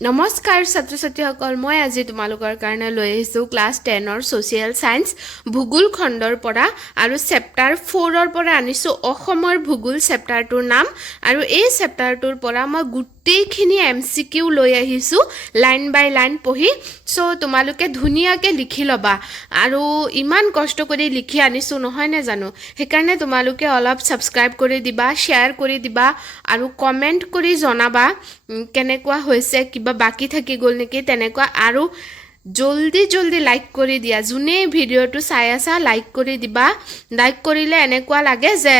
নমস্কাৰ ছাত্ৰ ছাত্ৰীসকল মই আজি তোমালোকৰ কাৰণে লৈ আহিছোঁ ক্লাছ 10ৰ সোশিয়েল সায়েন্স ভূগোল খণ্ডৰ পৰা আৰু চেপ্টাৰ 4ৰ পৰা আনিছোঁ অসমৰ ভূগোল চেপ্টাৰটোৰ নাম আৰু এই চেপ্টাৰটোৰ পৰা মই গোটেইখিনি MCQ লৈ আহিছোঁ লাইন বাই লাইন পঢ়ি সো তোমালোকে ধুনীয়াকৈ লিখি ল'বা আৰু ইমান কষ্ট কৰি লিখি আনিছোঁ নহয় নে জানো সেইকাৰণে তোমালোকে অলপ সাবস্ক্ৰাইব কৰি দিবা শ্বেয়াৰ কৰি দিবা আৰু কমেন্ট কৰি জনাবা কেনেকুৱা হৈছে কিবা বাকি থাকি গ'ল নেকি তেনেকুৱা আৰু জলদি লাইক কৰি দিয়া যোনে ভিডিওটো চাই আছা লাইক কৰি দিবা লাইক কৰিলে এনেকুৱা লাগে যে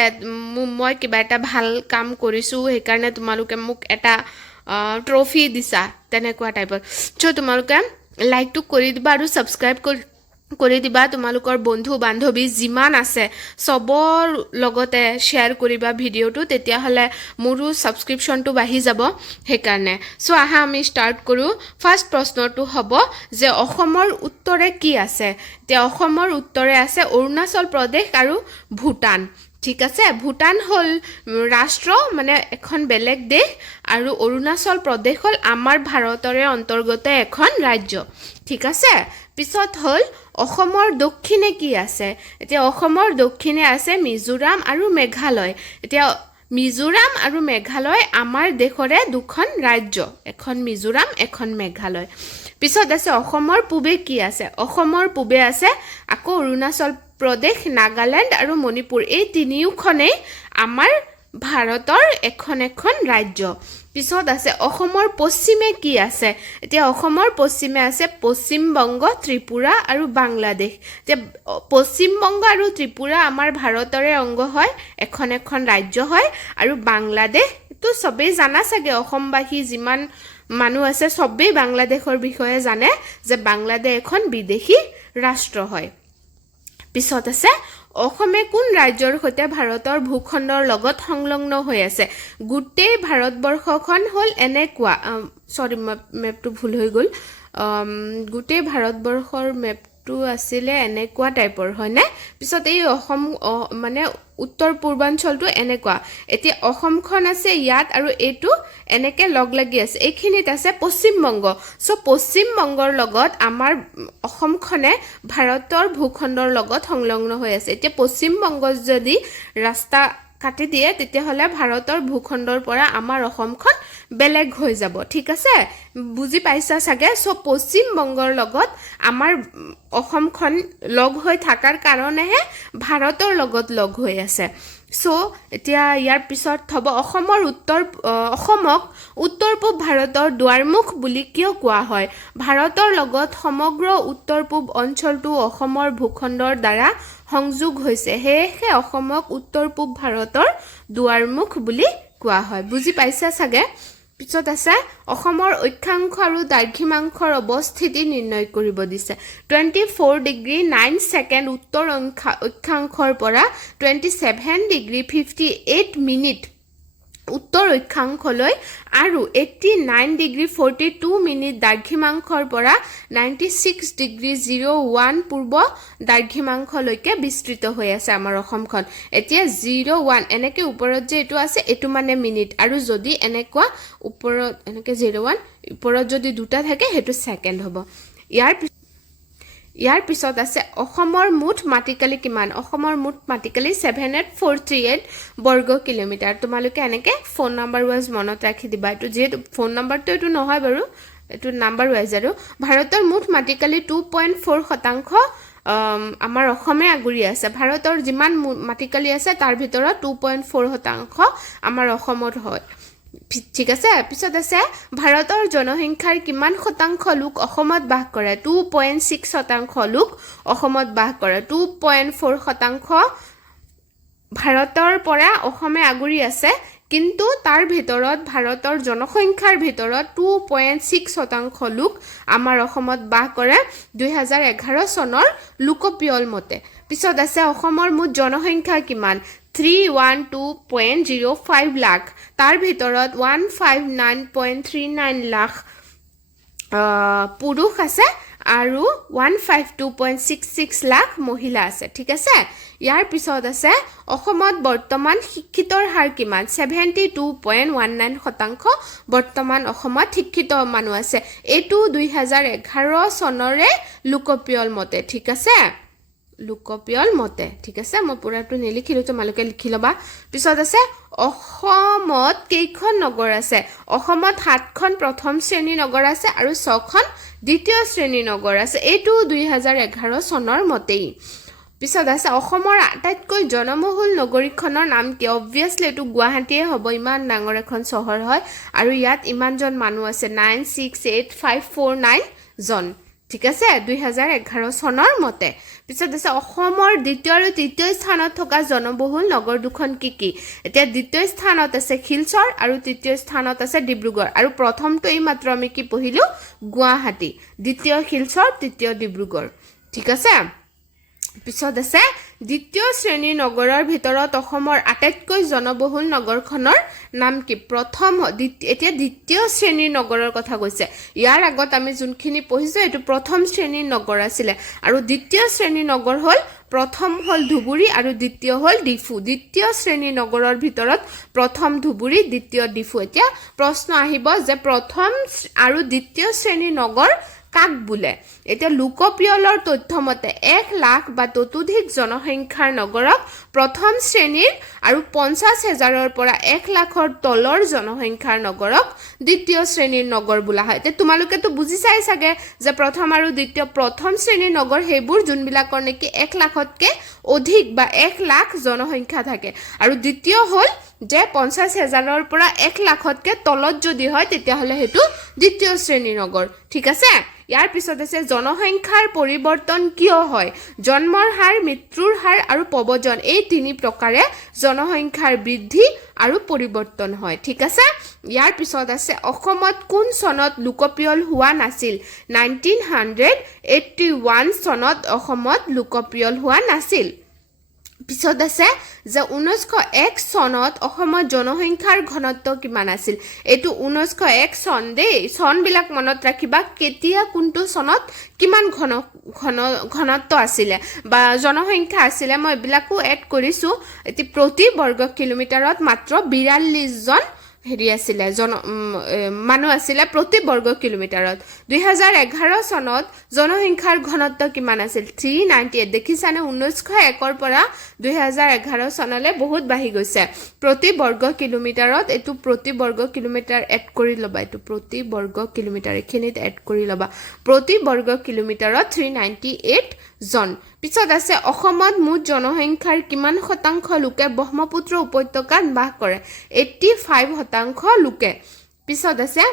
মই কিবা এটা ভাল কাম কৰিছো সেইকাৰণে তোমালোকে মোক এটা ট্ৰফি দিছা তেনেকুৱা টাইপৰ সো তোমালোকে লাইকটো কৰি দিবা আৰু সাবস্ক্ৰাইব কৰি দিবা তোমালোকৰ বন্ধু বান্ধৱী যিমান আছে সবৰ লগতে শেয়াৰ কৰিবা ভিডিওটো তেতিয়া হলে মোৰো সাবস্ক্ৰিপশনটো বাঢ়ি যাব সেইকাৰণে সো আহা আমি স্টাৰ্ট কৰো ফাৰ্স্ট প্ৰশ্নটো হ'ব যে অসমৰ উত্তৰে কি আছে তে অসমৰ উত্তৰে আছে অৰুণাচল প্ৰদেশ আৰু ভূটান ঠিক আছে ভূটান হল ৰাষ্ট্ৰ মানে এখন বেলেগ দেশ আৰু অৰুণাচল প্ৰদেশ হল আমাৰ ভাৰতৰে অন্তৰ্গত এখন ৰাজ্য ঠিক আছে পিছত হল অসমৰ দক্ষিণে কি আছে এতিয়া অসমৰ দক্ষিণে আছে মিজোৰাম আৰু মেঘালয় এতিয়া মিজোৰাম আৰু মেঘালয় আমাৰ দেশৰে দুখন ৰাজ্য এখন মিজোৰাম এখন মেঘালয় পিছত আছে অসমৰ পূবে কি আছে অসমৰ পূবে আছে আকৌ অৰুণাচল প্ৰদেশ নাগালেণ্ড আৰু মণিপুৰ এই তিনিওখনেই আমাৰ ভাৰতৰ এখন ৰাজ্য পিছত আছে অসমৰ পশ্চিমে কি আছে এতিয়া অসমৰ পশ্চিমে আছে পশ্চিম বংগ ত্ৰিপুৰা আৰু বাংলাদেশ যে পশ্চিম বংগ আৰু ত্ৰিপুৰা আমাৰ ভাৰতৰে অংগ হয় এখন ৰাজ্য হয় আৰু বাংলাদেশ তো সবেই জানা সাগে অসমবাসী যিমান মানুহ আছে সবেই বাংলাদেশৰ বিষয়ে জানে যে বাংলাদেশ এখন বিদেশী ৰাষ্ট্ৰ হয় পিছত আছে অসমে কোন ৰাজ্যৰ সৈতে ভাৰতৰ ভূখণ্ডৰ লগত সংলগ্ন হৈ আছে গোটেই ভাৰতবৰ্ষখন হল এনেকুৱা সৰি মেপটো ভুল হৈ গ'ল গোটেই ভাৰতবৰ্ষৰ মেপটো আছিলে এনেকুৱা টাইপৰ হয় না পিছত এই অসম মানে উত্তৰ পূৰ্বাঞ্চলটো এনেকুৱা এতিয়া অসমখন আছে ইয়াত আৰু এইটো এনেকে লগ লাগি আছে এইখিনিত আছে পশ্চিম বংগ সো পশ্চিম বংগৰ লগত আমাৰ অসমখনে ভাৰতৰ ভূখণ্ডৰ লগত সংলগ্ন হৈ আছে এতিয়া পশ্চিম বংগ যদি ৰাস্তা কাটি দিয়ে তেতিয়া হলে ভাৰতৰ ভূখণ্ডৰ পৰা আমাৰ অসমখন বেলেগ হৈ যাব ঠিক আছে বুজি পাইছা সাগে সো পশ্চিম বংগৰ লগত আমাৰ অসমখন লগ হৈ থাকাৰ কাৰণেহে ভাৰতৰ লগত লগ হৈ আছে সো এতিয়া ইয়াৰ পিছত হ'ব অসমক উত্তৰ পূব ভাৰতৰ দুৱাৰমুখ বুলি কিয় কোৱা হয় ভাৰতৰ লগত সমগ্ৰ উত্তৰ পূব অঞ্চলটো অসমৰ ভূখণ্ডৰ দ্বাৰা সংযোগ হৈছে হেহে অসমক উত্তৰ পূব ভাৰতৰ দুৱাৰমুখ বুলি কোৱা হয় বুজি পাইছা সাগে পিছত আছে অসমৰ অক্ষাংশ আৰু দ্ৰাঘিমাংশৰ অৱস্থিতি নিৰ্ণয় কৰিব দিছে 24 ডিগ্ৰী 9 সেকেন্ড উত্তৰ অক্ষাংশৰ পৰা 27 ডিগ্ৰী 58 মিনিট উত্তৰ অক্ষাংশলৈ আৰু 89 ডিগ্ৰী 42 মিনিট দ্ৰাঘিমাংশৰ পৰা 96 ডিগ্ৰী 01 পূৰ্ব দ্ৰাঘিমাংশলৈকে বিস্তৃত হৈ আছে আমাৰ অসমখন এতিয়া 01 এনেকে ওপৰত যে এটো আছে এটো মানে মিনিট আৰু যদি এনেকুৱা ওপৰত এনেকে 01 ওপৰত যদি দুটা থাকে হেতু সেকেন্ড হ'ব ইয়াৰ পিছত আছে অসমৰ মুঠ মাটিকালি কিমান অসমৰ মুঠ মাটিকালি 78438 বৰ্গ কিলোমিটাৰ তোমালোকে এনেকে ফোন নাম্বাৰ ওয়াইজ মনত ৰাখি দিবা এটো যে ফোন নাম্বাৰটো এটো নহয় বাৰু এটো নাম্বাৰ ওয়াইজ আৰু ভাৰতৰ মুঠ মাটিকালি 2.4% আমাৰ অসমে আগুৰি আছে ভাৰতৰ যিমান মাটিকালি আছে তাৰ ভিতৰত 2.4% আমাৰ অসমত হয় ঠিক আছে পিছত আছে ভাৰতৰ জনসংখ্যাৰ কিমান শতাংশ লোক অসমত বাস কৰে 2.6% লোক অসমত বাস কৰে 2.4% ভাৰতৰ পৰা অসমে আগুৰি আছে কিন্তু তাৰ ভিতৰত ভাৰতৰ জনসংখ্যাৰ ভিতৰত 2.6% লোক আমাৰ অসমত বাস কৰে 2011 চনৰ লোকপিয়ল মতে পিছত আছে অসমৰ মুঠ জনসংখ্যা কিমান 312.05 লাখ তাৰ ভিতৰত 159.39 লাখ পুৰুষ আছে আৰু 152.66 লাখ মহিলা আছে ঠিক আছে ইয়াৰ পিছত আছে অসমত বৰ্তমান শিক্ষিতৰ হাৰ কিমান 72.19% বৰ্তমান অসমত শিক্ষিত মানুহ আছে এটো 2011 চনৰে লোকপিয়ল মতে ঠিক আছে লোকপিয়ল মতে ঠিক আছে মই পুৰাটো নিলিখিলো তোমালোকে লিখি লবা পিছত আছে অসমত কেইখন নগৰ আছে অসমত 7খন প্ৰথম শ্ৰেণী নগৰ আছে আৰু 6খন দ্বিতীয় শ্ৰেণী নগৰ আছে এটো 2011 চনৰ মতেই পিছত আছে অসমৰ আটাইতকৈ জনবহুল নগৰীখনৰ নাম কি অবভিয়াসলি এটো গুৱাহাটীয়ে হ'ব ইমান ডাঙৰ এখন চহৰ হয় আৰু ইয়াত ইমানজন মানুহ আছে 968549 জন ঠিক আছে 2011 চনৰ মতে পিছত আছে অসমৰ দ্বিতীয় আৰু তৃতীয় স্থানত থকা জনবহুল নগৰ দুখন কি কি এতিয়া দ্বিতীয় স্থানত আছে শিলচৰ আৰু তৃতীয় স্থানত আছে ডিব্ৰুগড় আৰু প্ৰথমটো এই মাত্ৰ আমি কি পঢ়িলো গুৱাহাটী দ্বিতীয় শিলচৰ তৃতীয় ডিব্ৰুগড় ঠিক আছে পিছত আছে দ্বিতীয় শ্ৰেণীৰ নগৰৰ ভিতৰত অসমৰ আটাইতকৈ জনবহুল নগৰখনৰ নাম কি প্ৰথম এতিয়া দ্বিতীয় শ্ৰেণীৰ নগৰৰ কথা কৈছে ইয়াৰ আগত আমি যোনখিনি পঢ়িছো এটো প্ৰথম শ্ৰেণীৰ নগৰ আছিল আৰু দ্বিতীয় শ্ৰেণীৰ নগৰ হ'ল প্ৰথম হ'ল ধুবুৰী আৰু দ্বিতীয় হ'ল ডিফু দ্বিতীয় শ্ৰেণীৰ নগৰৰ ভিতৰত প্ৰথম ধুবুৰী দ্বিতীয় ডিফু এতিয়া প্ৰশ্ন আহিব যে প্ৰথম আৰু দ্বিতীয় শ্ৰেণীৰ নগৰ কাক বুলে এতিয়া লোকপিয়লৰ তথ্যমতে 1 লাখ বা ততোধিক জনসংখ্যাৰ নগৰক প্ৰথম শ্ৰেণীৰ আৰু 50,000ৰ পৰা 1 লাখৰ তলৰ জনসংখ্যাৰ নগৰক দ্বিতীয় শ্ৰেণীৰ নগৰ বোলা হয় তে তোমালোকে তো বুজিছাই সাগে যে প্ৰথম আৰু দ্বিতীয় প্ৰথম শ্ৰেণীৰ নগৰ হেবোৰ যোনবিলাকৰ নেকি 1 লাখতকে অধিক বা 1 লাখ জনসংখ্যা থাকে আৰু দ্বিতীয় হ'ল যে 50,000ৰ পৰা 1 লাখতকে তলত যদি হয় তেতিয়া হলে হেতু দ্বিতীয় শ্ৰেণীৰ নগৰ ঠিক আছে ইয়াৰ পিছত আছে জনসংখ্যাৰ পৰিৱৰ্তন কিয় হয় জন্মৰ হাৰ মৃত্যুৰ হাৰ আৰু প্ৰব্ৰজন এই তিনি প্ৰকাৰে জনসংখ্যাৰ বৃদ্ধি আৰু পৰিৱৰ্তন হয় ঠিক আছে ইয়াৰ পিছত আছে অসমত কোন চনত লোকপিয়ল হোৱা নাছিল 1981 চনত অসমত লোকপিয়ল হোৱা নাছিল পিছত আছে যে 1901 চনত অসমত জনসংখ্যাৰ ঘনত্ব কিমান আছিল এটো 1901 চন দেই চন বিলাক মনত ৰাখিবা কেতিয়া কোনটো চনত কিমান ঘনত্ব আছিল বা জনসংখ্যা আছিল মই বিলাকো এড কৰিছো এতি প্ৰতি বৰ্গ কিলোমিটাৰত মাত্ৰ 42 জন হেৰি আছিল মানুহ আছিল প্ৰতি বৰ্গ কিলোমিটাৰত 2011 চনত জনসংখ্যাৰ ঘনত্ব কিমান আছিল 398 দেখিছানে 1901 ৰ পৰা 2011 চনলে বহুত বাঢ়ি গৈছে প্ৰতি বৰ্গ কিলোমিটাৰত এটো প্ৰতি বৰ্গ কিলোমিটাৰ এড কৰি লবা এটো প্ৰতি বৰ্গ কিলোমিটাৰ এখিনিত এড কৰি লবা প্ৰতি বৰ্গ কিলোমিটাৰত 398 জন পিছত আছে অসমত মুঠ জনসংখ্যাৰ কিমান শতাংশ লোকে ব্ৰহ্মপুত্ৰ উপত্যকাত বাস কৰে 85% লোকে পিছত আছে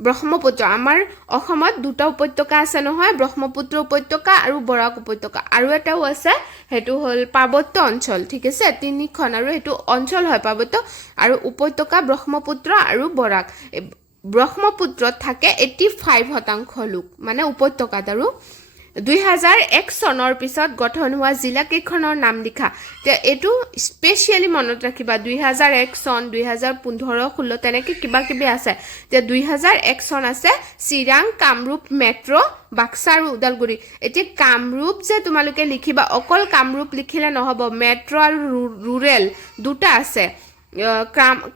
ব্ৰহ্মপুত্ৰ আমাৰ অসমত দুটা উপত্যকা আছে নহয় ব্ৰহ্মপুত্ৰ উপত্যকা আৰু বৰাক উপত্যকা আৰু এটাও আছে হেতু হল পাৰ্বত্য অঞ্চল ঠিক আছে তিনিখন আৰু হেতু অঞ্চল হয় পাৰ্বত্য আৰু উপত্যকা ব্ৰহ্মপুত্ৰ আৰু বৰাক ব্ৰহ্মপুত্ৰত থাকে 85% লোক মানে উপত্যকাত আৰু 2001 চনৰ পিছত গঠন হোৱা জিলা কেইখনৰ নাম লিখা তে এটো স্পেশালি মনত ৰাখিবা 2001 চন 2015 16 তেনেকে কিবা কিবি আছে তে 2001 চন আছে চিৰাং কামৰূপ মেট্ৰো বাক্সা আৰু উদালগুৰি এতি কামৰূপ যে তোমালোকে লিখিবা অকল কামৰূপ লিখিলে নহব মেট্ৰো আৰু ৰুৰেল দুটা আছে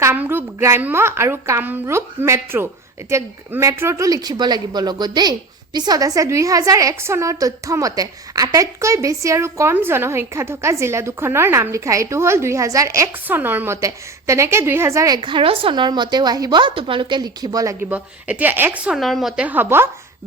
কামৰূপ গ্ৰাম্য আৰু কামৰূপ মেট্ৰো এতিয়া মেট্ৰোটো লিখিব লাগিব লগত দেই পিছত আছে 2001 চনৰ তথ্যমতে আটাইতকৈ বেছি আৰু কম জনসংখ্যা থকা জিলা দুখনৰ নাম লিখা এটো হল 2001 চনৰ মতে তেনেকে 2011 চনৰ মতেও আহিব তোমালোকে লিখিব লাগিব এতিয়া 1 চনৰ মতে হ'ব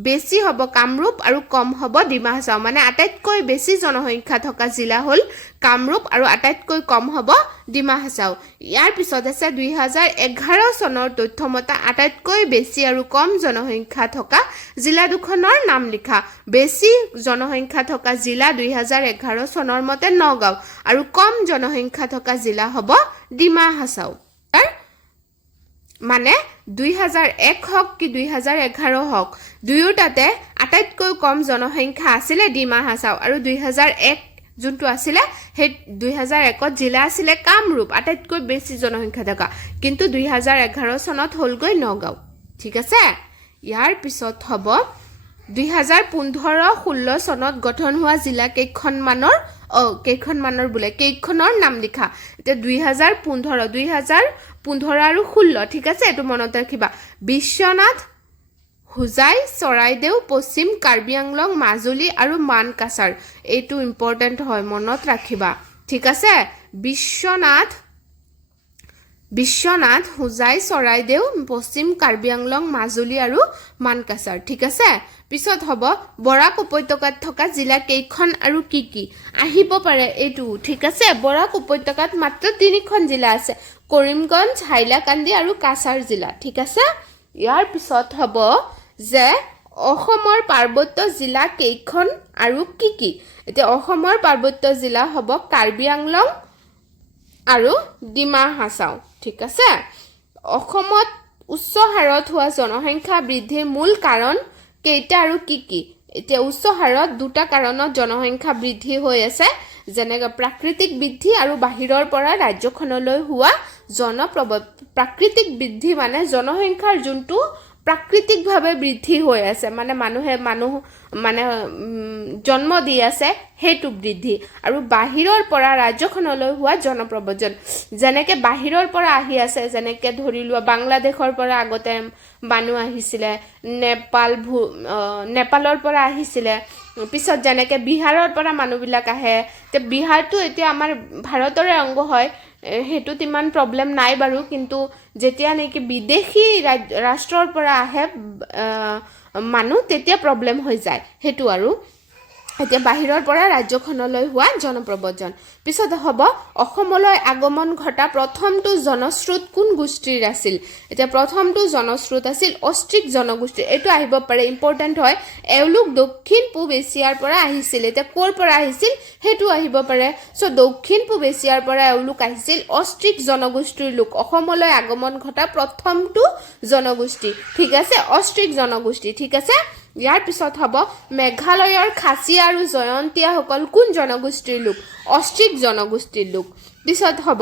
বেছি হ'ব কামৰূপ আৰু কম হ'ব ডিমা হাছাও মানে আটাইতকৈ বেছি জনসংখ্যা থকা জিলা হল কামৰূপ আৰু আটাইতকৈ কম হ'ব ডিমা হাছাও ইয়াৰ পিছত আছে 2011 চনৰ তথ্যমতে আটাইতকৈ বেছি আৰু কম জনসংখ্যা থকা জিলা দুখনৰ নাম লিখা বেছি জনসংখ্যা থকা জিলা 2011 চনৰ মতে নগাঁও আৰু কম জনসংখ্যা থকা জিলা হ'ব ডিমা হাছাও মানে 2001 হক কি 2011 হক দুয়োটাতে আটাইতকৈ কম জনসংখ্যা আছিল ডিমা হাছাও আৰু 2001 যোনটো আছিল হে 2001 ত জিলা আছিল কামৰূপ আটাইতকৈ বেছি জনসংখ্যা থকা কিন্তু 2011 চনত হলগৈ নগাঁও ঠিক আছে ইয়াৰ পিছত হ'ব 2015-16 চনত গঠন হোৱা জিলা কেইখনমানৰ বোলে কেইখনৰ নাম লিখা এতিয়া 2015 আৰু 16 ঠিক আছে এটো মনত ৰাখিবা বিশ্বনাথ হুজাই চৰাইদেউ পশ্চিম কাৰ্বি আংলং মাজুলী আৰু মানকাছাৰ এইটো ইম্পৰ্টেন্ট হয় মনত ৰাখিবা ঠিক আছে বিশ্বনাথ হুজাই চৰাইদেউ পশ্চিম কাৰ্বি আংলং মাজুলী আৰু মানকাছাৰ ঠিক আছে পিছত হ'ব বৰাক উপত্যকাত থকা জিলা কেইখন আৰু কি আহিব পাৰে এইটো ঠিক আছে বৰাক উপত্যকাত মাত্ৰ 3খন জিলা আছে কৰিমগঞ্জ হাইলাকান্দি আৰু কাছাৰ জিলা ঠিক আছে ইয়াৰ পিছত হ'ব যে অসমৰ পাৰ্বত্য জিলা কেইখন আৰু কি এতিয়া অসমৰ পাৰ্বত্য জিলা হ'ব কাৰ্বি আংলং আৰু ডিমা হাছাও ঠিক আছে অসমত উচ্চ হাৰত হোৱা জনসংখ্যা বৃদ্ধিৰ মূল কাৰণ কেইটা আৰু কি এতিয়া উচ্চ হাৰত দুটা কাৰণত জনসংখ্যা বৃদ্ধি হৈ আছে যেনেকৈ প্ৰাকৃতিক বৃদ্ধি আৰু বাহিৰৰ পৰা ৰাজ্যখনলৈ হোৱা প্ৰাকৃতিক বৃদ্ধি মানে জনসংখ্যাৰ যোনটো প্ৰাকৃতিকভাৱে বৃদ্ধি হৈ আছে মানে মানুহ মানে জন্ম দি আছে হেতু বৃদ্ধি আৰু বাহিৰৰ পৰা ৰাজ্যখনলৈ হোৱা জনপ্ৰব্ৰজন যেনেকৈ বাহিৰৰ পৰা আহি আছে যেনেকৈ ধৰি লোৱা বাংলাদেশৰ পৰা আগতে মানুহ আহিছিলে নেপালৰ পৰা আহিছিলে পিছত যেনেকৈ বিহাৰৰ পৰা মানুহবিলাক আহে তে বিহাৰটো এতিয়া আমাৰ ভাৰতৰে অংগ হয় হেতুত ইমান প্ৰবলেম নাই বাৰু কিন্তু যেতিয়া নেকি বিদেশী ৰাষ্ট্ৰৰ পৰা আহে মানুহ তেতিয়া প্ৰবলেম হৈ যায় হেতু আৰু এতিয়া বাহিৰৰ পৰা ৰাজ্যখনলৈ হোৱা জনপ্ৰব্ৰজন পিছত হ'ব অসমলৈ আগমন ঘটা প্ৰথমটো জনস্ৰোত কোন গোষ্ঠীৰ আছিল এতিয়া প্ৰথমটো জনস্ৰোত আছিল অষ্ট্ৰিক জনগোষ্ঠীৰ এইটো আহিব পাৰে ইম্পৰ্টেন্ট হয় এওঁলোক দক্ষিণ পূব এছিয়াৰ পৰা আহিছিল এতিয়া ক'ৰ পৰা আহিছিল হেতু আহিব পাৰে সো দক্ষিণ পূব এছিয়াৰ পৰা এওঁলোক আহিছিল অষ্ট্ৰিক জনগোষ্ঠীৰ লোক অসমলৈ আগমন ঘটা প্ৰথমটো জনগোষ্ঠী ঠিক আছে অষ্ট্ৰিক জনগোষ্ঠী ঠিক আছে ইয়াৰ পিছত হ'ব মেঘালয়ৰ খাচীয়া আৰু জয়ন্তীয়াসকল কোন জনগোষ্ঠীৰ লোক অষ্ট্ৰিক জনগোষ্ঠীৰ লোক পিছত হ'ব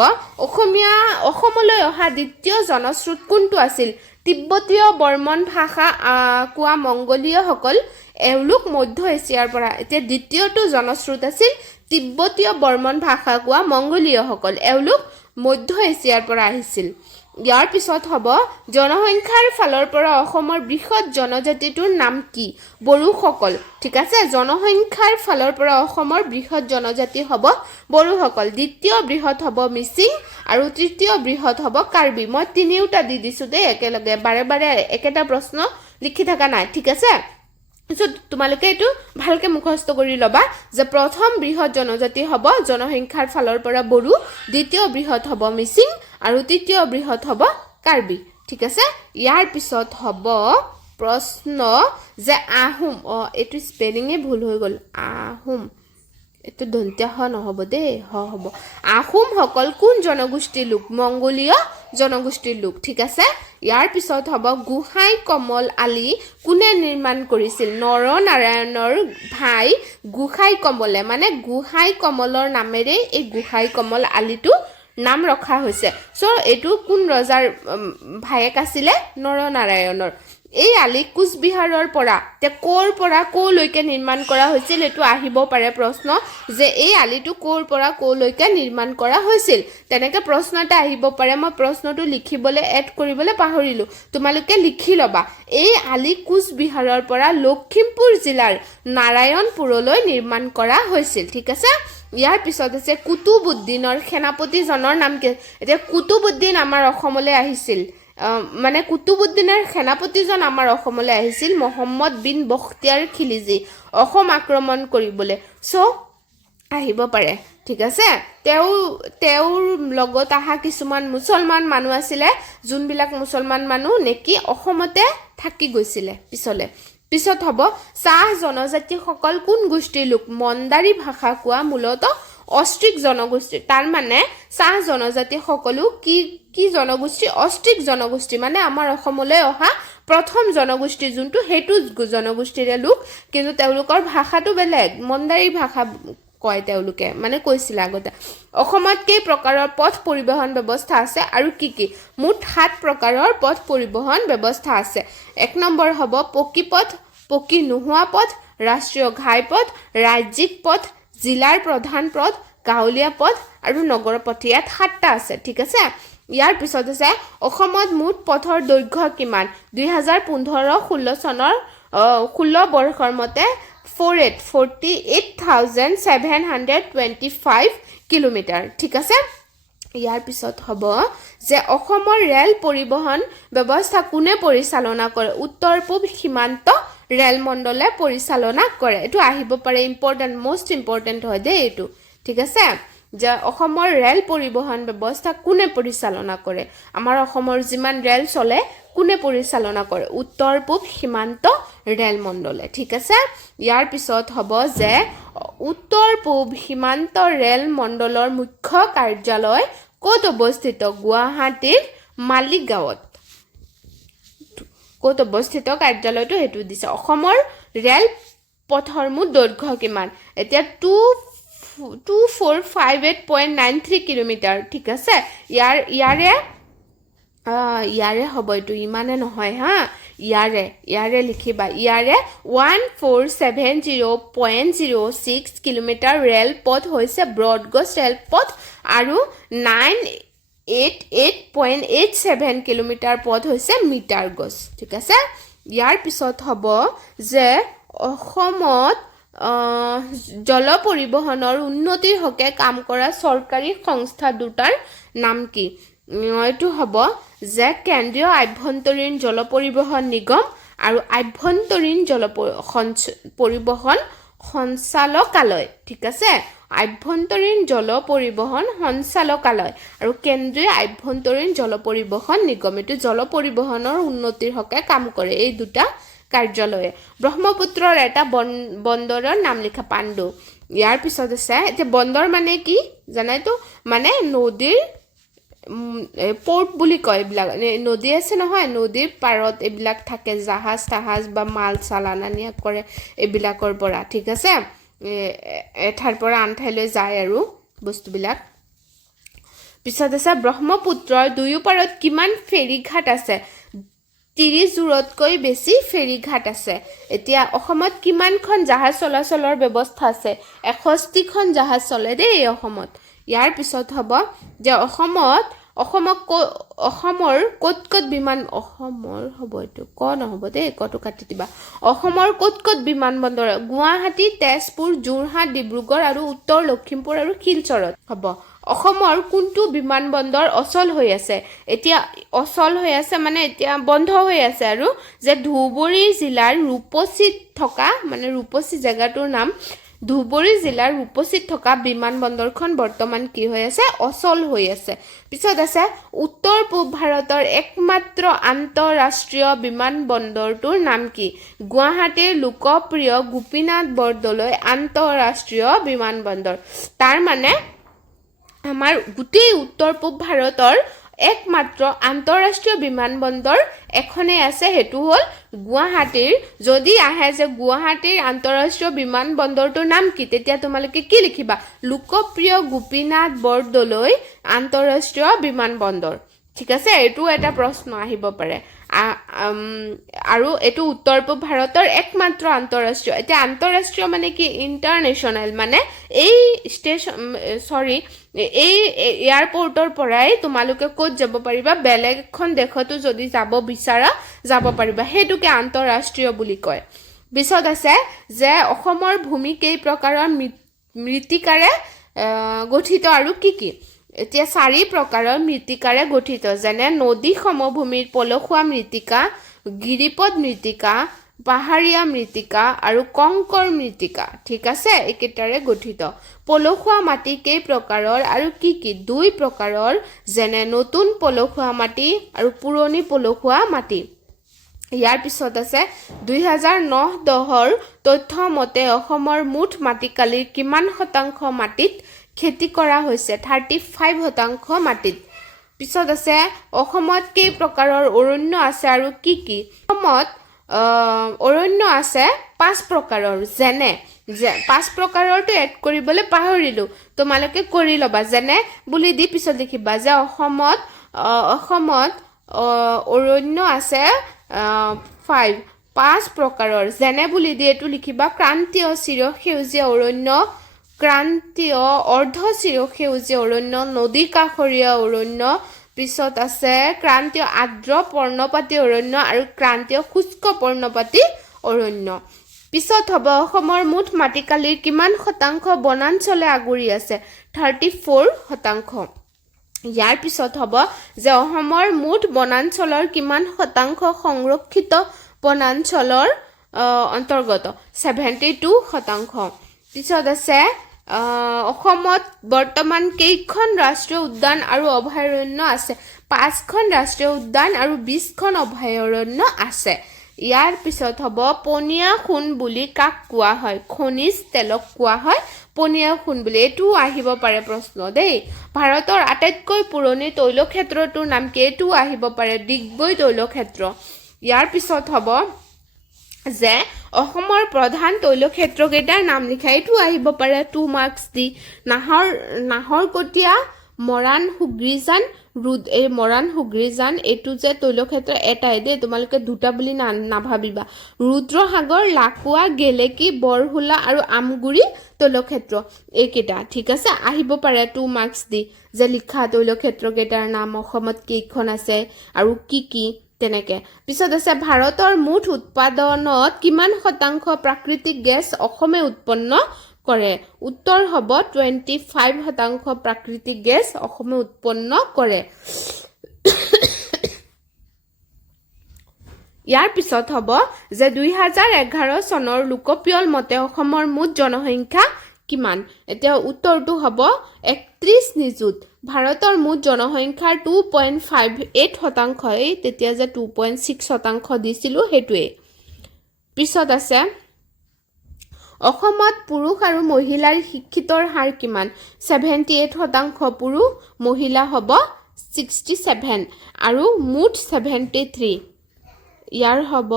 অসমলৈ অহা দ্বিতীয় জনস্ৰোত কোনটো আছিল তিব্বতীয় বৰ্মন ভাষা কোৱা মংগোলীয়সকল এওঁলোক মধ্য এছিয়াৰ পৰা এতিয়া দ্বিতীয়টো জনস্ৰোত আছিল তিব্বতীয় বৰ্মন ভাষা কোৱা মংগোলীয়সকল এওঁলোক মধ্য এছিয়াৰ পৰা আহিছিল ইয়াৰ পিছত হ'ব জনসংখ্যাৰ ফালৰ পৰা অসমৰ বৃহৎ জনজাতিটোৰ নাম কি বড়োসকল ঠিক আছে জনসংখ্যাৰ ফালৰ পৰা অসমৰ বৃহৎ জনজাতি হ'ব বড়োসকল দ্বিতীয় বৃহৎ হ'ব মিচিং আৰু তৃতীয় বৃহৎ হ'ব কাৰ্বি মই তিনিওটা দি দিছো দেই একেলগে বাৰে একেটা প্ৰশ্ন লিখি থকা নাই ঠিক আছে সো তোমালোকে এইটো ভালকে মুখস্থ কৰি লবা যে প্ৰথম বৃহৎ জনজাতি হ'ব জনসংখ্যাৰ ফালৰ পৰা বড়ো দ্বিতীয় বৃহৎ হ'ব মিচিং আৰু তৃতীয় বৃহৎ হ'ব কাৰ্বি ঠিক আছে ইয়াৰ পিছত হ'ব প্ৰশ্ন যে আহোম এইটো স্পেলিঙে ভুল হৈ গ'ল আহোম এটো দন্ত্য হ নহব দেই হ'ব আহোম সকল কোন জনগোষ্ঠীৰ লোক মংগোলীয় জনগোষ্ঠীৰ লোক ঠিক আছে ইয়াৰ পিছত হ'ব গুহাই কমল আলি কোনে নিৰ্মাণ কৰিছিল নৰনাৰায়ণৰ ভাই গুহাই কমলে মানে গুহাই কমলৰ নামেৰে এই গুহাই কমল আলিটো নাম ৰখা হৈছে সো এটো কোন ৰজাৰ ভায়েক আছিলে নৰনাৰায়ণৰ এই আলি কোচবিহাৰৰ পৰা তে ক'ৰ পৰা ক'লৈকে নিৰ্মাণ কৰা হৈছিল এটো আহিব পাৰে প্ৰশ্ন যে এই আলিটো ক'ৰ পৰা ক'লৈকে নিৰ্মাণ কৰা হৈছিল তেনেকৈ প্ৰশ্ন এটা আহিব পাৰে মই প্ৰশ্নটো লিখিবলৈ এড কৰিবলৈ পাহৰিলো তোমালোকে লিখি লবা এই আলি কোচবিহাৰৰ পৰা লখিমপুৰ জিলাৰ নাৰায়ণপুৰলৈ নিৰ্মাণ কৰা হৈছিল ঠিক আছে ইয়াৰ পিছত আছে কুতুবুদ্দিনৰ সেনাপতিজনৰ নাম কি এতিয়া কুতুবুদ্দিন আমাৰ অসমলৈ আহিছিল মানে কুতুবুদ্দিনৰ সেনাপতিজন আমাৰ অসমলৈ আহিছিল মোহাম্মদ বিন বখতিয়াৰ খিলিজি অসম আক্ৰমণ কৰিবলৈ সো আহিব পাৰে ঠিক আছে তেওঁৰ লগত আহা কিছুমান মুছলমান মানুহ আছিলে যোনবিলাক মুছলমান মানুহ নেকি অসমতে থাকি গৈছিলে পিছত হ'ব চাহ জনজাতিসকল কোন গোষ্ঠীৰ লোক মণ্ডাৰী ভাষা কোৱা মূলতঃ অষ্ট্ৰিক জনগোষ্ঠী তাৰ মানে চাহ জনজাতি সকলো কি জনগোষ্ঠী অষ্ট্ৰিক জনগোষ্ঠী মানে আমাৰ অসমলৈ অহা প্ৰথম জনগোষ্ঠী যোনটো হেতু জনগোষ্ঠীৰে লোক কিন্তু তেওঁলোকৰ ভাষাটো বেলেগ মণ্ডাৰী ভাষা কয় তেওঁলোকে মানে কৈছিল আগতে অসমত কেই প্ৰকাৰৰ পথ পৰিবহন ব্যৱস্থা আছে আৰু কি মুঠ 7 প্ৰকাৰৰ পথ পৰিবহন ব্যৱস্থা আছে এক নম্বৰ হ'ব পকী পথ পকী নোহোৱা পথ, ৰাষ্ট্ৰীয় ঘাইপথ, ৰাজ্যিক পথ, জিলাৰ প্ৰধান পথ, গাঁৱলীয়া পথ আৰু নগৰ পথ। ইয়াত 7টা আছে, ঠিক আছে। ইয়াৰ পিছত আছে অসমত মুঠ পথৰ দৈৰ্ঘ্য কিমান? 2015-16 চনৰ 16 বৰ্ষৰ মতে 48,725 কিলোমিটাৰ, ঠিক আছে। ইয়াৰ পিছত হ'ব যে অসমৰ ৰেল পৰিবহণ ব্যৱস্থা কোনে পৰিচালনা কৰে? উত্তৰ পূব সীমান্ত ৰেল মণ্ডলে পৰিচালনা কৰে। এইটো আহিব পাৰে, ইম্পৰ্টেণ্ট, মোষ্ট ইম্পৰ্টেণ্ট হয় দেই এইটো, ঠিক আছে। যে অসমৰ ৰেল পৰিবহণ ব্যৱস্থা কোনে পৰিচালনা কৰে? আমাৰ অসমৰ যিমান ৰেল চলে কোনে পৰিচালনা কৰে? উত্তৰ পূব সীমান্ত ৰেল মণ্ডলে, ঠিক আছে। ইয়াৰ পিছত হ'ব যে উত্তৰ পূব সীমান্ত ৰেল মণ্ডলৰ মুখ্য কাৰ্যালয় ক'ত অৱস্থিত? গুৱাহাটীৰ মালিগাঁৱত। ক'ত অৱস্থিত কাৰ্যালয়টো সেইটো দিছে। অসমৰ ৰেল পথৰ মুঠ দৈৰ্ঘ্য কিমান? এতিয়া 2458.93 কিলোমিটাৰ, ঠিক আছে। ইয়াৰে হ'ব, এইটো ইমানে নহয় হা, ইয়াৰে লিখিবা, ইয়াৰে 1470.06 কিলোমিটাৰ ৰেল পথ হৈছে ব্ৰডগজ ৰেলপথ আৰু 988.87 কিলোমিটাৰ পথ হৈছে মিটাৰ গজ, ঠিক আছে। ইয়াৰ পিছত হ'ব যে অসমত জল পৰিবহণৰ উন্নতিৰ হকে কাম কৰা চৰকাৰী সংস্থা দুটাৰ নাম কি? এইটো হ'ব যে কেন্দ্ৰীয় আভ্যন্তৰীণ জল পৰিবহণ নিগম আৰু আভ্যন্তৰীণ জল পৰিবহণ সঞ্চালকালয়, ঠিক আছে। আভ্যন্তৰীণ জল পৰিবহণ সঞ্চালকালয় আৰু কেন্দ্ৰীয় আভ্যন্তৰীণ জল পৰিবহণ নিগম, এইটো জল পৰিবহণৰ উন্নতিৰ হকে কাম কৰে এই দুটা কাৰ্যালয়ে। ব্ৰহ্মপুত্ৰৰ এটা বন্দৰৰ নাম লিখা। পাণ্ডু। ইয়াৰ পিছত আছে, এতিয়া বন্দৰ মানে কি জানাইতো? মানে নদীৰ পোৰ্ট বুলি কয় এইবিলাক। নদী আছে নহয়, নদীৰ পাৰত এইবিলাক থাকে, জাহাজ তাহাজ বা মাল চাল আনা নিয়া কৰে এইবিলাকৰ পৰা, ঠিক আছে। এঠাইৰ পৰা আন ঠাইলৈ যায় আৰু বস্তুবিলাক। পিছত আছে ব্ৰহ্মপুত্ৰৰ দুয়োপাৰত কিমান ফেৰীঘাট আছে? 30যোৰতকৈ বেছি ফেৰীঘাট আছে। এতিয়া অসমত কিমানখন জাহাজ চলাচলৰ ব্যৱস্থা আছে? 61খন জাহাজ চলে দেই অসমত। ইয়াৰ পিছত হ'ব যে অসমৰ ক'ত বিমান, অসমৰ হ'ব, এইটো ক নহ'ব দেই, কটো কাটি দিবা। অসমৰ ক'ত বিমানবন্দৰ? গুৱাহাটী, তেজপুৰ, যোৰহাট, ডিব্ৰুগড় আৰু উত্তৰ লখিমপুৰ আৰু শিলচৰত হ'ব। অসমৰ কোনটো বিমানবন্দৰ অচল হৈ আছে? এতিয়া অচল হৈ আছে মানে এতিয়া বন্ধ হৈ আছে আৰু যে ধুবুৰী জিলাৰ ৰূপসীত থকা, মানে ৰূপসী জেগাটোৰ নাম, ধুবুৰী জিলাৰ ৰূপসীত থকা বিমানবন্দৰখন বৰ্তমান কি হৈ আছে? অচল হৈ আছে। পিছত আছে উত্তৰ পূব ভাৰতৰ একমাত্ৰ আন্তঃৰাষ্ট্ৰীয় বিমানবন্দৰটোৰ নাম কি? গুৱাহাটীৰ লোকপ্ৰিয় গোপীনাথ বৰদলৈ আন্তঃৰাষ্ট্ৰীয় বিমানবন্দৰ। তাৰ মানে আমাৰ গোটেই উত্তৰ পূব ভাৰতৰ একমাত্ৰ আন্তঃৰাষ্ট্ৰীয় বিমানবন্দৰ এখনেই আছে, সেইটো হ'ল গুৱাহাটীৰ। যদি আহে যে গুৱাহাটীৰ আন্তঃৰাষ্ট্ৰীয় বিমানবন্দৰটোৰ নাম কি, তেতিয়া তোমালোকে কি লিখিবা? লোকপ্ৰিয় গোপীনাথ বৰদলৈ আন্তঃৰাষ্ট্ৰীয় বিমানবন্দৰ, ঠিক আছে। এইটো এটা প্ৰশ্ন আহিব পাৰে। আৰু এইটো উত্তৰ পূব ভাৰতৰ একমাত্ৰ আন্তঃৰাষ্ট্ৰীয়। এতিয়া আন্তঃৰাষ্ট্ৰীয় মানে কি? ইণ্টাৰনেশ্যনেল, মানে এই এই এয়াৰপৰ্টৰ পৰাই তোমালোকে ক'ত যাব পাৰিবা? বেলেগ এখন দেশতো যদি যাব বিচাৰা যাব পাৰিবা, সেইটোকে আন্তঃৰাষ্ট্ৰীয় বুলি কয়। পিছত আছে যে অসমৰ ভূমি কেই প্ৰকাৰৰ মৃত্তিকাৰে গঠিত আৰু কি কি? এতিয়া 4 প্ৰকাৰৰ মৃত্তিকাৰে গঠিত, যেনে নদী সমভূমিৰ পলসুৱা মৃত্তিকা, গিৰিপথ মৃত্তিকা, পাহাৰীয়া মৃত্তিকা আৰু কংকৰ মৃত্তিকা, ঠিক আছে। এইকেইটাৰে গঠিত। পলসুৱা মাটি কেই প্ৰকাৰৰ আৰু কি কি? 2 প্ৰকাৰৰ, যেনে নতুন পলসুৱা মাটি আৰু পুৰণি পলসুৱা মাটি। ইয়াৰ পিছত আছে 2009-10ৰ তথ্য মতে অসমৰ মুঠ মাটিকালিৰ কিমান শতাংশ মাটিত খেতি কৰা হৈছে? 35% মাটিত। পিছত আছে অসমত কেই প্ৰকাৰৰ অৰণ্য আছে আৰু কি কি? অসমত অৰণ্য আছে 5 প্ৰকাৰৰ, যেনে 5 প্ৰকাৰৰটো এড কৰিবলৈ পাহৰিলোঁ, তোমালোকে কৰি ল'বা। যেনে বুলি দি পিছত লিখিবা যে অসমত অৰণ্য আছে 5 5 প্ৰকাৰৰ যেনে বুলি দিয়ে এটো লিখিবা ক্ৰান্তীয় চিৰসেউজীয়া অৰণ্য ক্ৰান্তীয় অৰ্ধ চিৰসেউজীয়া অৰণ্য নদী কাষৰীয়া অৰণ্য পিছত আছে ক্ৰান্তীয় আৰ্দ্ৰ পৰ্ণপাতী অৰণ্য আৰু ক্ৰান্তীয় শুষ্ক পৰ্ণপাতী অৰণ্য পিছত হ'ব অসমৰ মুঠ মাটিকালিৰ কিমান শতাংশ বনাঞ্চলে আগুৰি আছে 34%। ইয়াৰ পিছত হ'ব যে অসমৰ মুঠ বনাঞ্চলৰ কিমান শতাংশ সংৰক্ষিত বনাঞ্চলৰ অন্তৰ্গত 72%। পিছত আছে অসমত বৰ্তমান কেইখন ৰাষ্ট্ৰীয় উদ্যান আৰু অভয়াৰণ্য আছে 5খন ৰাষ্ট্ৰীয় উদ্যান আৰু 20খন অভয়াৰণ্য আছে। ইয়াৰ পিছত হ'ব পনীয়া সোণ বুলি কাক কোৱা হয় খনিজ তেলক কোৱা হয় পনীয়া সোণ বুলি এটো আহিব পাৰে প্ৰশ্ন দেই ভাৰতৰ আটাইতকৈ পুৰণি তৈলক্ষেত্ৰটোৰ নাম কি এটো আহিব পাৰে ডিগবৈ তৈলক্ষেত্ৰ। ইয়াৰ পিছত হ'ব যে অসমৰ প্ৰধান তৈলক্ষেত্ৰ কেইটাৰ নাম লিখা এটো আহিব পাৰে 2 মাৰ্কস দি নাহৰকটীয়া মৰাণ হুগ্ৰীজান মৰাণ হুগ্ৰীজান এটো যে তৈলক্ষেত্ৰ এটাই দে তোমালোকে দুটা বুলি নাভাবিবা ৰুদ্ৰসাগৰ লাকুৱা গেলেকি বৰহুলা আৰু আমগুৰি তৈলক্ষেত্ৰ এইকেইটা ঠিক আছে আহিব পাৰে 2 মাৰ্কস দি যে লিখা তৈলক্ষেত্ৰ কেইটাৰ নাম অসমত কেইখন আছে আৰু কি তেনেকে পিছত আছে ভাৰতৰ মুঠ উৎপাদনত কিমান শতাংশ প্ৰাকৃতিক গেছ অসমে উৎপন্ন কৰে উত্তৰ হ'ব 25% প্ৰাকৃতিক গেছ অসমে উৎপন্ন কৰে। ইয়াৰ পিছত হ'ব যে 2011 চনৰ লোকপিয়ল মতে অসমৰ মুঠ জনসংখ্যা কিমান এতিয়া উত্তৰটো হ'ব 31 নিযুত ভাৰতৰ মুঠ জনসংখ্যাৰ 2.58% তেতিয়া যে 2.6% দিছিলো হেতুৱে। পিছত আছে অসমত পুৰুষ আৰু মহিলাৰ শিক্ষিতৰ হাৰ কিমান 78% পুৰুষ মহিলা হ'ব 67 আৰু মুঠ 73। ইয়াৰ হ'ব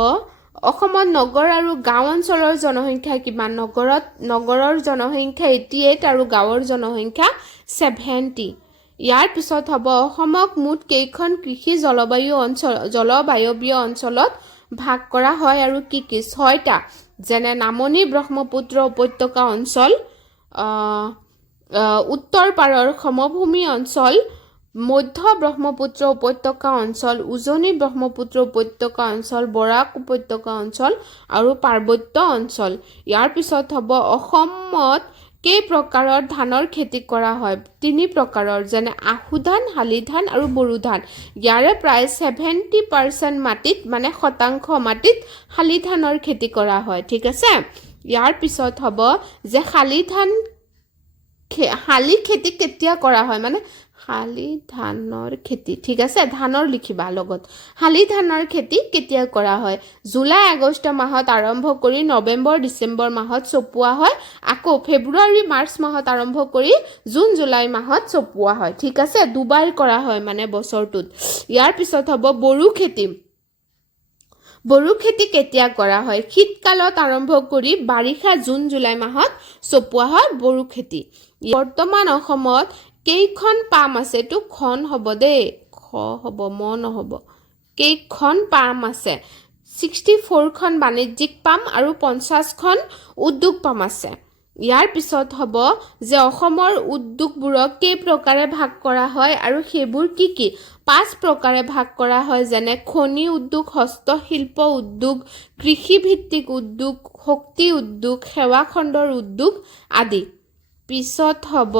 অসমত নগৰ আৰু গাঁও অঞ্চলৰ জনসংখ্যা কিমান নগৰৰ জনসংখ্যা 88 আৰু গাঁৱৰ জনসংখ্যা 70। ইয়াৰ পিছত হ'ব অসমক মুঠ কেইখন কৃষি জলবায়ুবীয় অঞ্চলত ভাগ কৰা হয় আৰু কি 6টা যেনে নামনি ব্ৰহ্মপুত্ৰ উপত্যকা অঞ্চল উত্তৰ পাৰৰ সমভূমি অঞ্চল মধ্য ব্ৰহ্মপুত্ৰ উপত্যকা অঞ্চল উজনি ব্ৰহ্মপুত্ৰ উপত্যকা অঞ্চল বৰাক উপত্যকা অঞ্চল আৰু পাৰ্বত্য অঞ্চল। ইয়াৰ পিছত হ'ব অসমত কেই প্ৰকাৰৰ ধানৰ খেতি কৰা হয় 3 প্ৰকাৰৰ যেনে আহু ধান শালি ধান আৰু বড়ো ধান ইয়াৰে প্ৰায় 70% মাটিত মানে শতাংশ মাটিত শালি ধানৰ খেতি কৰা হয় ঠিক আছে। ইয়াৰ পিছত হ'ব যে শালি খেতি কেতিয়া কৰা হয় মানে শালি ধানৰ খেতি ঠিক আছে ধানৰ লিখিবা লগত শালি ধানৰ খেতি কেতিয়া কৰা হয় জুলাই আগষ্ট মাহত আৰম্ভ কৰি নৱেম্বৰ ডিচেম্বৰ মাহত চপোৱা হয় আকৌ ফেব্ৰুৱাৰী মাৰ্চ মাহত আৰম্ভ কৰি জুন জুলাই মাহত চপোৱা হয় ঠিক আছে দুবাৰ কৰা হয় মানে বছৰটোত। ইয়াৰ পিছত হ'ব বড়ো খেতি কেতিয়া কৰা হয় শীতকালত আৰম্ভ কৰি বাৰিষা জুন জুলাই মাহত চপোৱা হয় বড়ো খেতি। বৰ্তমান অসমত কেইখন পাম আছে এটো খন হ'ব দেই খ হ'ব ম নহ'ব কেইখন পাম আছে 64খন বাণিজ্যিক পাম আৰু 50খন উদ্যোগ পাম আছে। ইয়াৰ পিছত হ'ব যে অসমৰ উদ্যোগবোৰক কেই প্ৰকাৰে ভাগ কৰা হয় আৰু সেইবোৰ কি 5 প্ৰকাৰে ভাগ কৰা হয় যেনে খনি উদ্যোগ হস্তশিল্প উদ্যোগ কৃষি ভিত্তিক উদ্যোগ শক্তি উদ্যোগ সেৱা খণ্ডৰ উদ্যোগ আদি। পিছত হ'ব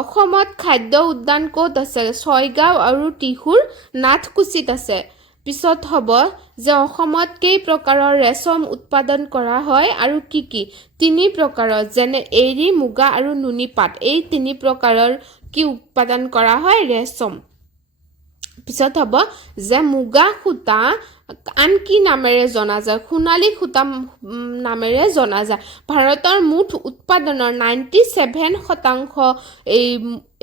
অসমত খাদ্য উদ্যান ক'ত আছে ছয়গাঁও আৰু টিহুৰ নাথকুছিত আছে। পিছত হ'ব যে অসমত কেই প্ৰকাৰৰ ৰেচম উৎপাদন কৰা হয় আৰু কি 3 প্ৰকাৰৰ যেনে এৰী মুগা আৰু নুনি পাট এই 3 প্ৰকাৰৰ কি উৎপাদন কৰা হয় ৰেচম। পিছত হ'ব যে মুগা সূতা আন কি নামেৰে জনা যায় সোণালী সূতা নামেৰে জনা যায় ভাৰতৰ মুঠ উৎপাদনৰ 97%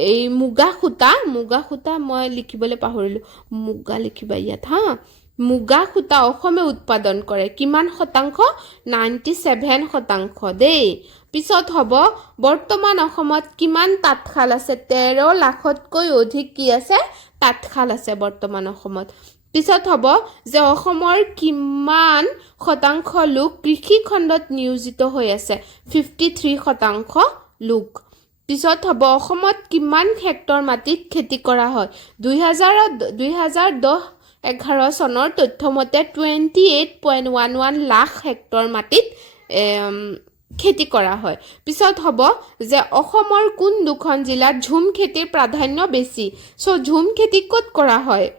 এই মুগা সূতা মই লিখিবলৈ পাহৰিলো মুগা লিখিবা ইয়াত হা মুগা সূতা অসমে উৎপাদন কৰে কিমান শতাংশ 97% দেই। পিছত হ'ব বৰ্তমান অসমত কিমান তাঁতশাল আছে 13 লাখতকৈ অধিক কি আছে তাঁতশাল আছে বৰ্তমান অসমত। পিছত হ'ব যে অসমৰ কিমান শতাংশ লোক কৃষি খণ্ডত নিয়োজিত হৈ আছে 53% লোক পিছত হ'ব অসমত কিমান হেক্টৰ মাটিত খেতি কৰা হয় 2010-11 চনৰ তথ্যমতে 28.11 লাখ হেক্টৰ মাটিত খেতি কৰা হয় পিছত হ'ব যে অসমৰ কোন দুখন জিলাত ঝুম খেতিৰ প্ৰাধান্য বেছি সো ঝুম খেতি ক'ত কৰা হয়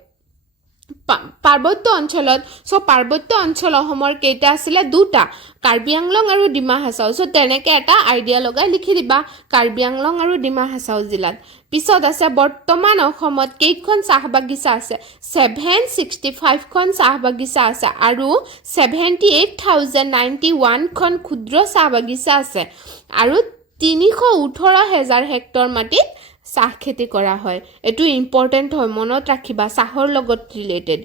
পাৰ্বত্য অঞ্চলত সো পাৰ্বত্য অঞ্চল অসমৰ কেইটা আছিল দুটা কাৰ্বি আংলং আৰু ডিমা হাছাও সো তেনেকে এটা আইডিয়া লগাই লিখি দিবা কাৰ্বি আংলং আৰু ডিমা হাছাও জিলাত পিছত আছে বৰ্তমান অসমত কেইখন চাহ বাগিচা আছে 765 খন চাহ বাগিচা আছে আৰু 78,091 খন ক্ষুদ্ৰ চাহ বাগিচা আছে আৰু 318,000 হেক্টৰ মাটিত চাহ খেতি কৰা হয় এটো ইম্পৰ্টেন্ট হয় মনত ৰাখিবা চাহৰ লগত ৰিলেটেড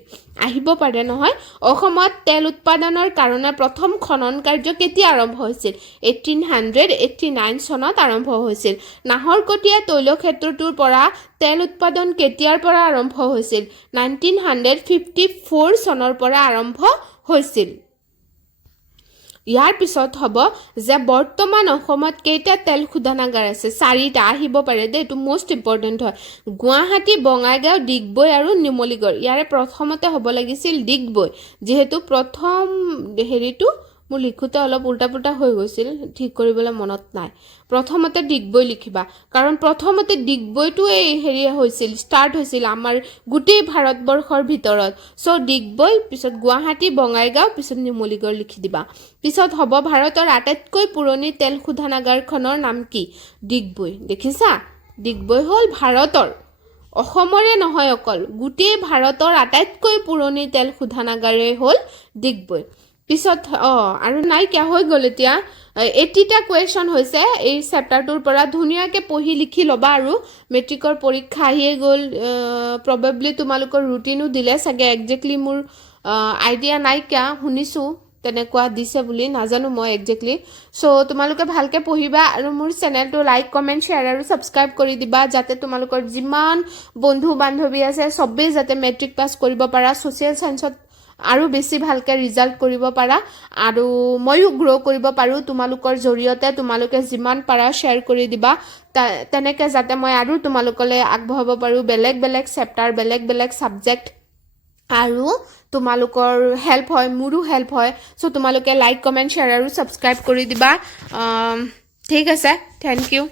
আহিব পাৰে নহয় অসমত তেল উৎপাদনৰ কাৰণে প্ৰথম খনন কাৰ্য কেতিয়া আৰম্ভ হৈছিল 1889 চনত আৰম্ভ হৈছিল নাহৰকটীয়া তৈল ক্ষেত্ৰটোৰ পৰা তেল উৎপাদন কেতিয়াৰ পৰা আৰম্ভ হৈছিল 1954 চনৰ পৰা আৰম্ভ হৈছিল ইয়াৰ পিছত হ'ব যে বৰ্তমান অসমত কেইটা তেল শোধনাগাৰ আছে 4টা আহিব পাৰে দে এটো মোস্ট ইম্পৰ্টেন্ট হয় গুৱাহাটী বঙাইগাঁও ডিগবৈ আৰু নিমলিগড় ইয়াৰে প্ৰথমতে হ'ব লাগিছিল ডিগবৈ যেহেতু প্ৰথম হেৰিটো মোৰ লিখোতে অলপ উল্টা পুল্টা হৈ গৈছিল ঠিক কৰিবলৈ মনত নাই প্ৰথমতে ডিগবৈ লিখিবা কাৰণ প্ৰথমতে ডিগবৈটো এই হেৰি হৈছিল ষ্টাৰ্ট হৈছিল আমাৰ গোটেই ভাৰতবৰ্ষৰ ভিতৰত সো ডিগবৈ পিছত গুৱাহাটী বঙাইগাঁও পিছত নিমলিগড় লিখি দিবা পিছত হ'ব ভাৰতৰ আটাইতকৈ পুৰণি তেল শোধনাগাৰখনৰ নাম কি ডিগবৈ দেখিছা ডিগবৈ হ'ল ভাৰতৰ অসমৰে নহয় অকল গোটেই ভাৰতৰ আটাইতকৈ পুৰণি তেল শোধনাগাৰে হ'ল ডিগবৈ পিছত আৰু নাই কিয়া হৈ গ'ল এতিয়া 80টা কোৱেশ্চন হৈছে এই চেপ্টাৰটোৰ পৰা ধুনীয়াকে পঢ়ি লিখি লবা আৰু মেট্ৰিকৰ পৰীক্ষা আহিয়ে গ'ল প্ৰবাবলি তোমালোকৰ ৰুটিনো দিলে চাগে একজেক্টলি মোৰ আইডিয়া নাই কিয়া শুনিছো তেনেকুৱা দিছে বুলি নাজানো মই একজেক্টলি সো তোমালোকে ভালকে পঢ়িবা আৰু মোৰ চেনেলটো লাইক কমেন্ট শেয়াৰ আৰু সাবস্ক্ৰাইব কৰি দিবা যাতে তোমালোকৰ যিমান বন্ধু বান্ধৱী আছে সবে যাতে মেট্ৰিক পাস কৰিব পাৰা সোশ্যাল সায়েন্সত আৰু বেছি ভালকে ৰিজাল্ট কৰিব পাৰা আৰু ময়ো গ্ৰো কৰিব পাৰো তোমালোকৰ জৰিয়তে তোমালোকে যিমান পাৰা শেয়াৰ কৰি দিবা তেনেকে যাতে মই আৰু তোমালোকলে আগবঢ়াব পাৰো বেলেগ বেলেগ চেপ্টাৰ বেলেগ বেলেগ সাবজেক্ট আৰু তোমালোকৰ হেল্প হয় মোৰো হেল্প হয় সো তোমালোকে লাইক কমেন্ট শেয়াৰ আৰু সাবস্ক্ৰাইব কৰি দিবা ঠিক আছে থ্যাংক ইউ